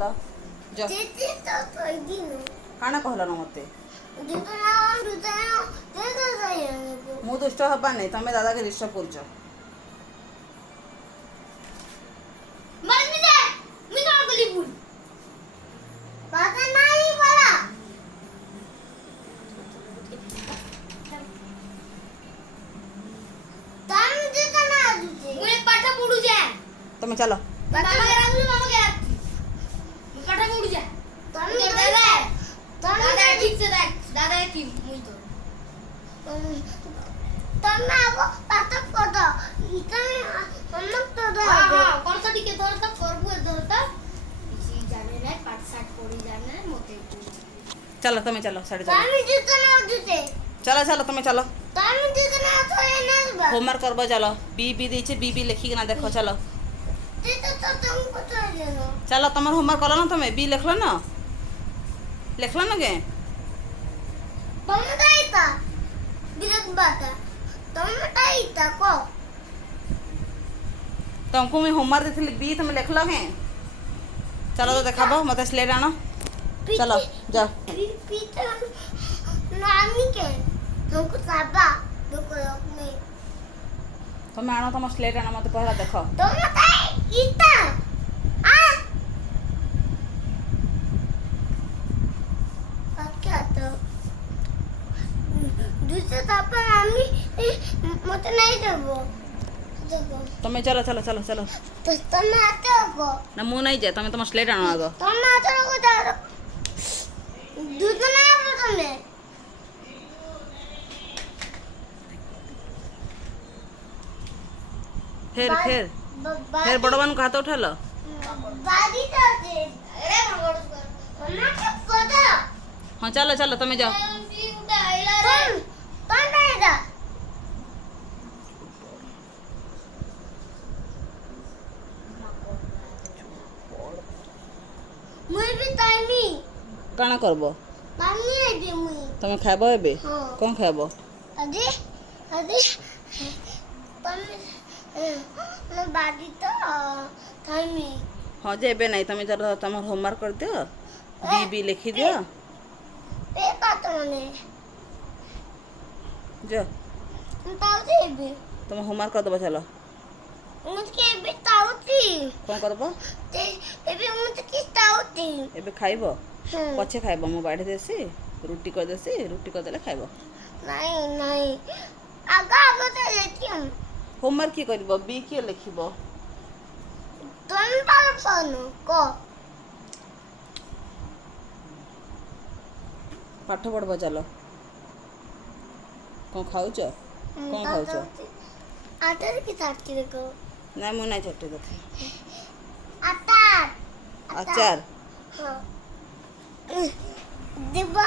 दा जा काना कहला न मते मु दुष्ट हबा नहीं तमे दादा के डिस्टर्ब करछ तमे चलो चलो तमे चलो साढ़े चलो चलो तमे चलो होमवर्क करबो चलो बी बी देछे बी बी लिखी ना देखो चलो चलो तमर होमवर्क कलो ना तमे बी लिखलो ना के तुमको मैं होमवर्क देथली बी तुम लिखलो के चलो तो देखाबो मते स्लेट आनो चलो जा तुम आनो तुम स्लेट आनो मते पहला देखो तुम्हें चलो चलो चलो चलो ना मु नहीं जाए तुम्हें तुम स्लेट आनो आगो फिर बड़वन को हाथ उठा लो हाँ चलो चलो तुम्हें जाओ काना करबो तमे खाइबो एबे कोन खाइबो हाँ जे एबे नहीं तमे चलो तमर होमवर्क कर दियो बी बी लिखी दियो जो तुम होमवर्क कर दबो चलो कौन करबो एबे खाइबो पछे खाइबो मु बाढ़ी देसी रुटी कर देसी रुटी कर देले खाइबो नहीं आगा तो लेती हूं होमवर्क की करबो बी की लिखिबो तुम पर फोन को पाठ पढ़बो चलो कौन खाउछ आटा की चाटती देखो ना मु नहीं चाटती देखो अचार हां दिब्बा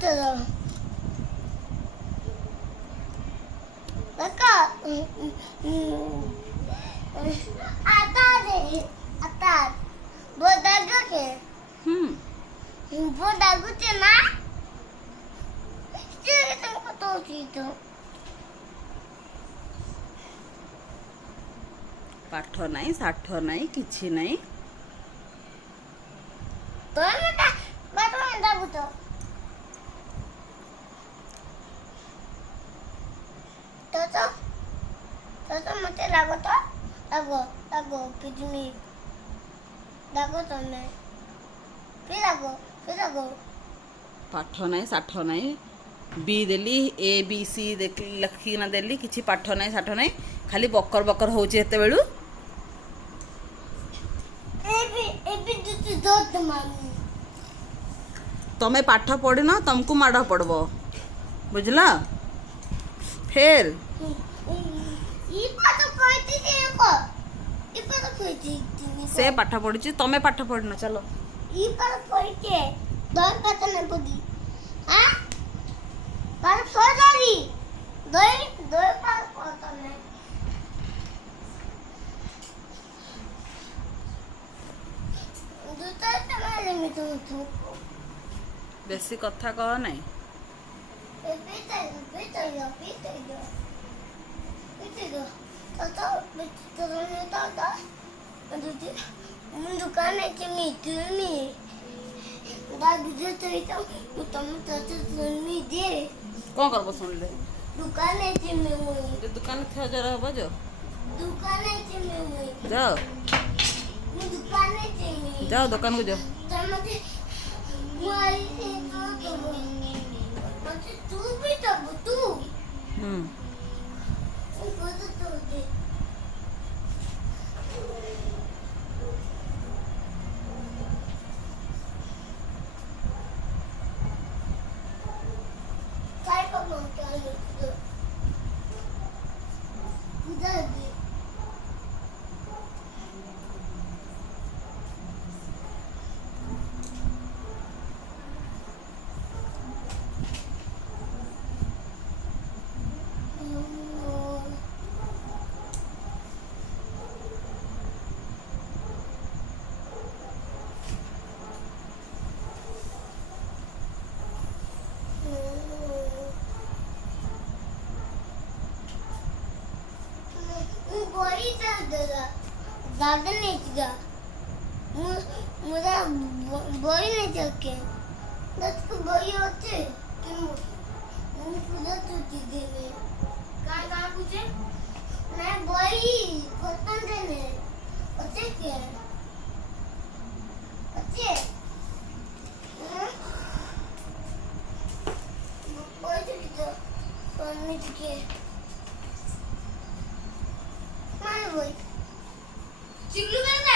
तो लका आता वो दागो के वो दागो ते ना तेरे तुमको तो चीतो पाठ नहीं साठ नहीं किछि नहीं तो मटा बात में दागो तो मते लागो कितनी लागो तने फिर लागो पाठ नहीं साठ नहीं B Delhi A B C लिखी ना देली किछि पाठ नहीं साठ नहीं खाली बकर बकर होचे एते बेलु तमे पाठ पढ़ी ना तुमको माड़ पड़बो बुझला फिर से पाठ पढ़ी तमे पाठ पढ़ना चलो बेसी कथा कह नहीं दुकान है कि मी दादू जो तो तुम तो सुननी दे कौन करबो सुन ले दुकान है कि मैं जो दुकान थे जरा हबो जो दुकान है कि मैं जाओ दुकान है कि जाओ दुकान को जाओ मते मोबाइल से तो मते तू भी तू तो दे काय को मांगता है उधर भी बड़ी ज़्यादा नहीं चला मुझे बड़ी नहीं चलके दस को बड़ी होते कि मुझे खुदा तो चीज़ें में कहाँ पूछे मैं बड़ी कोतन देने अच्छे क्या अच्छे बड़ी चीज़ करने के Siglo